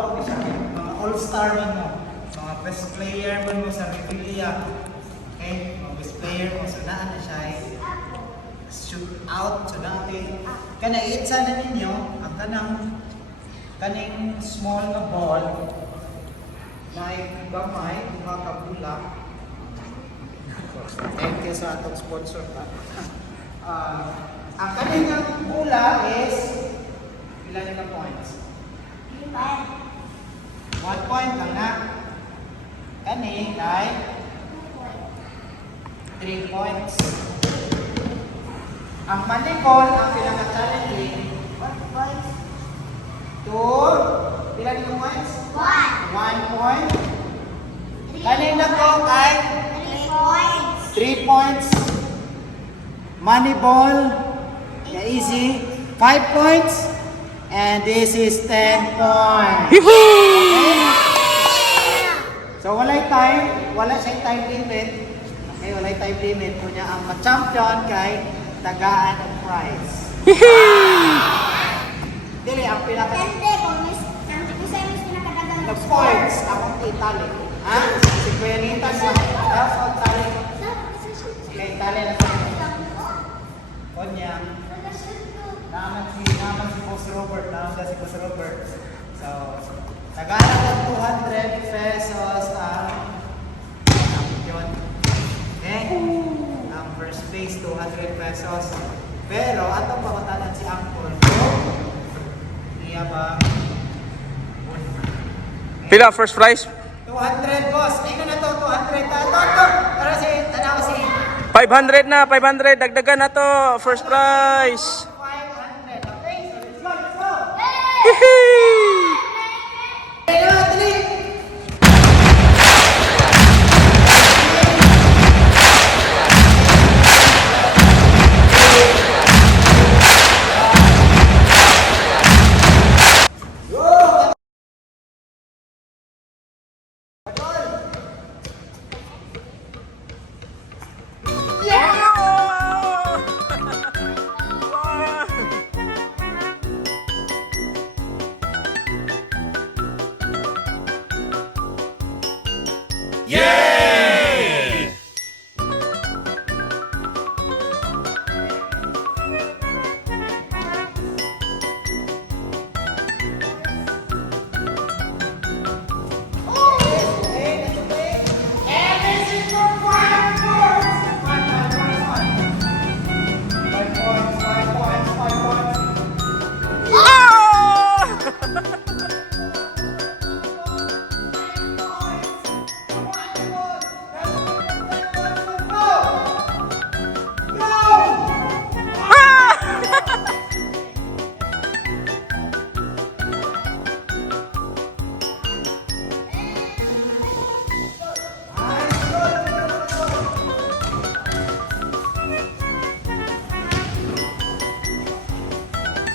ang isa. Mga all-star man mo. Mga best player man mo sa Revilla. Okay? Mga best player mo. So naan na siya shoot out. So natin. Kana iitsa na ninyo ang kaning small na ball like gamay, mga kabulak. Thank you sa atong sponsor pa. Ang kanilang bula is ilan na points? 1 point lang na. Kani ay 3 points. Ang manikol, ang pinaka-challenging 1 point. 2, ilan na points? 1 point. Kanina ko ay 3 points. Money ball, easy. 5 points. And this is 10 points. Okay? So walay time, wala siyang time limit. Okay, walay time limit. Kunya ang ma-champion kay tagaan ng prize. Dili ang pinaka the points akong itali. Ha? Si Kuyanita sa dapat tali. Okay, tali na sa Kunya. Naman si Boss Robert. So, tagala ng 200 pesos ang champion. Okay? Ang first place, 200 pesos. Pero, atong pakutanan si Angkol. Iya ba? Pila first prize? 200, boss. Tingnan na to, 200. Ito. Para si, 500 na, 500. Dagdagan na to. First prize. 500. Okay, so let's go. Hihi!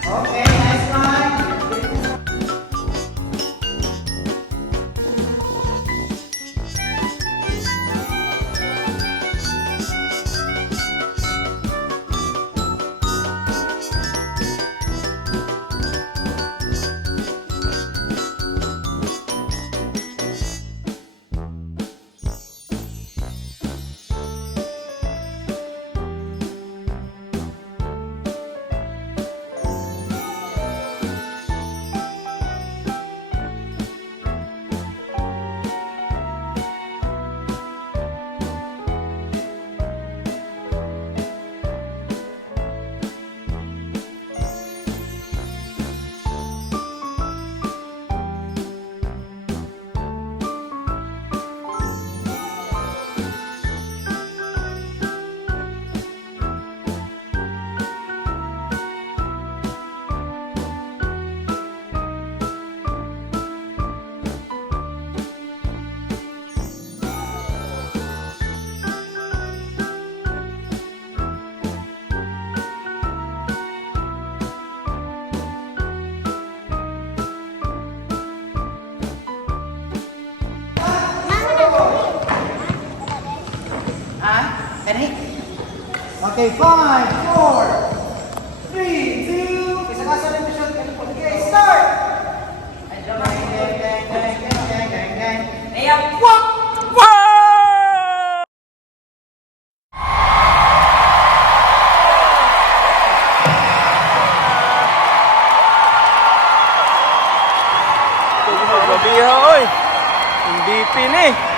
Okay, nice one. Okay, 5, 4, 3, 2, isa ka sa rin. Okay, start! Grabe ha, oy. MVP ni.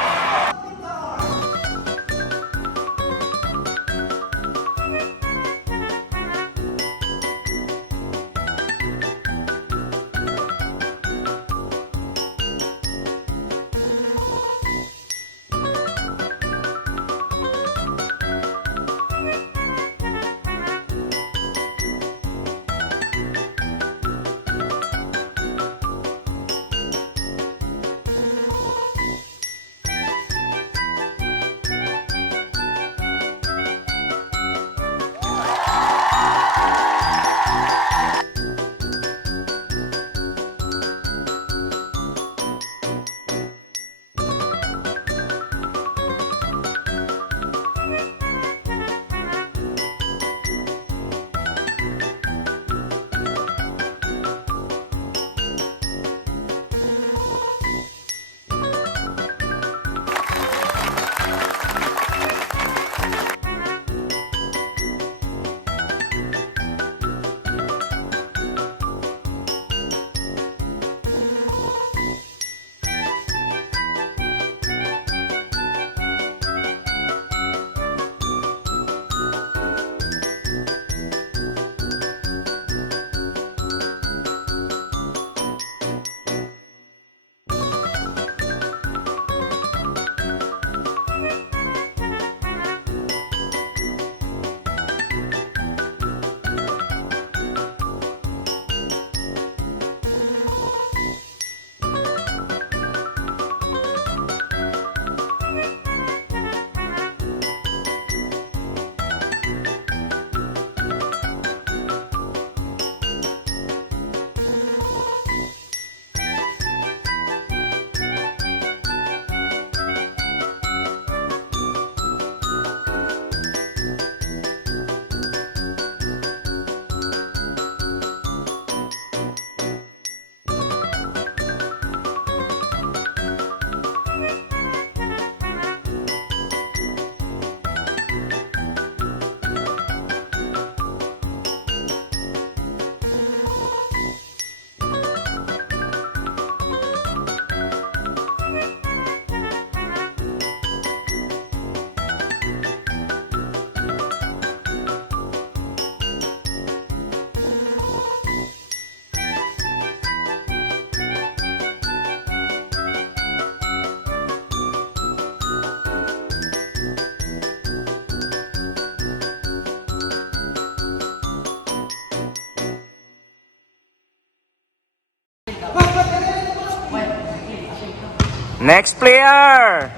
Next player,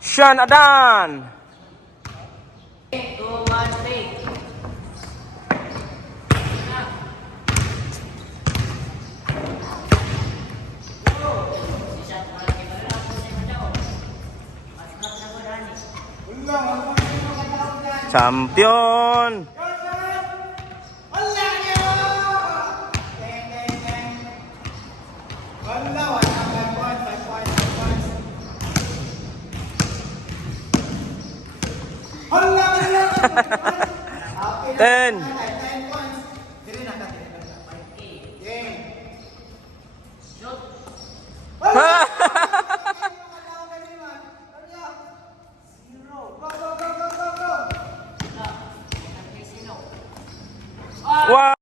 Sean Adan. Champion. Ten. Wow.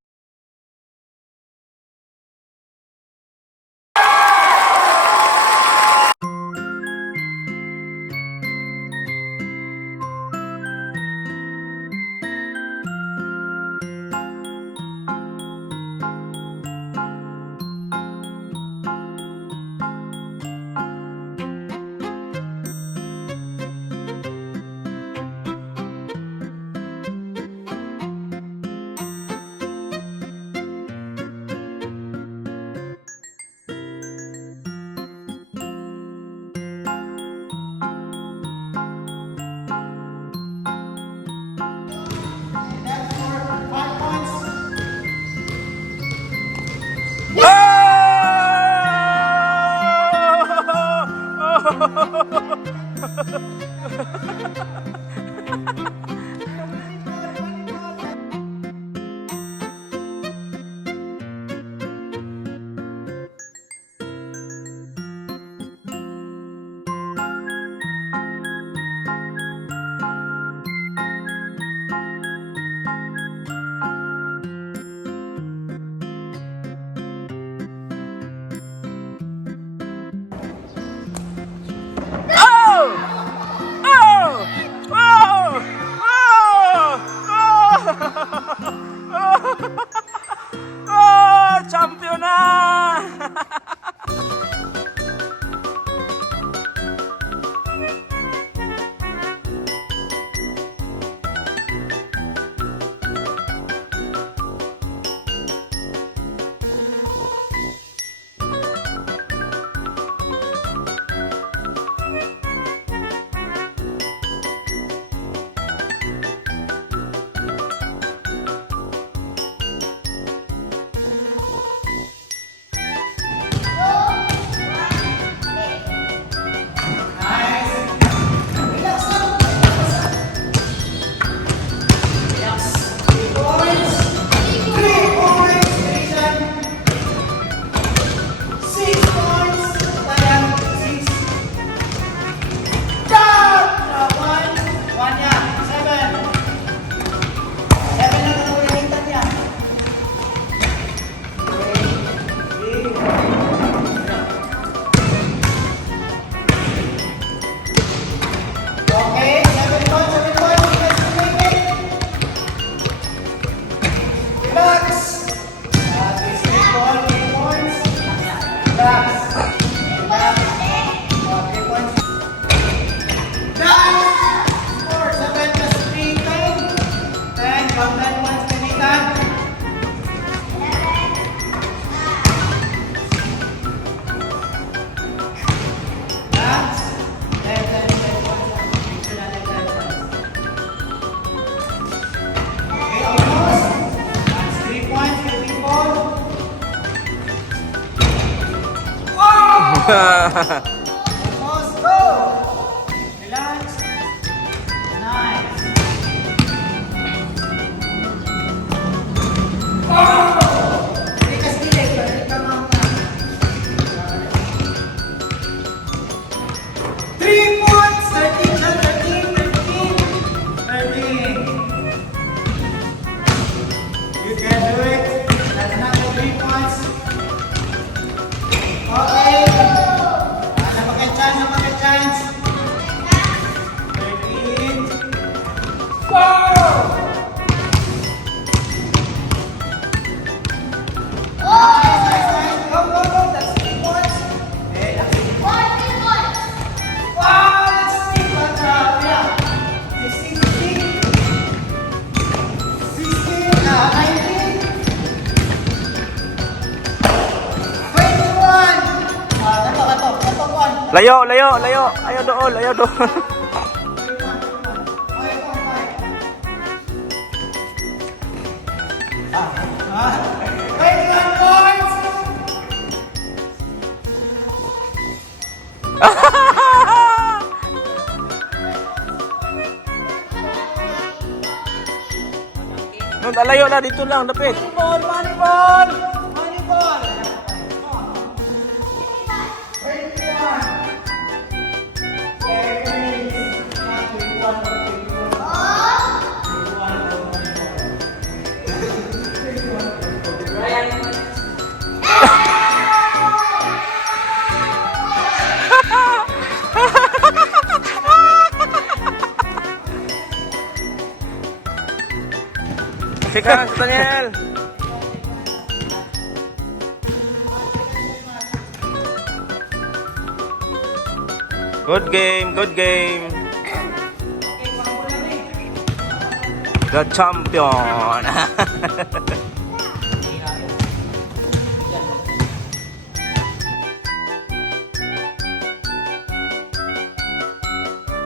Almost, go! Relax. Nice. Hindi ka stilig, hindi ka mamuna. 3 points! 13 na, 13, 13. You can do it. That's another 3 points. Okay. Napaka chance. 13. Nice, nice, nice. Go, go, go. That's 3 points. Okay, that's 3 points. Wow, that's 3 points. Yeah. 16, 19. 21. Dato, one. Layo, layo, layo. Ayaw doon, ayaw doon. Nung layo na dito lang, dapit. Money ball! Sige ka, Daniel. Good game, good game. The champion.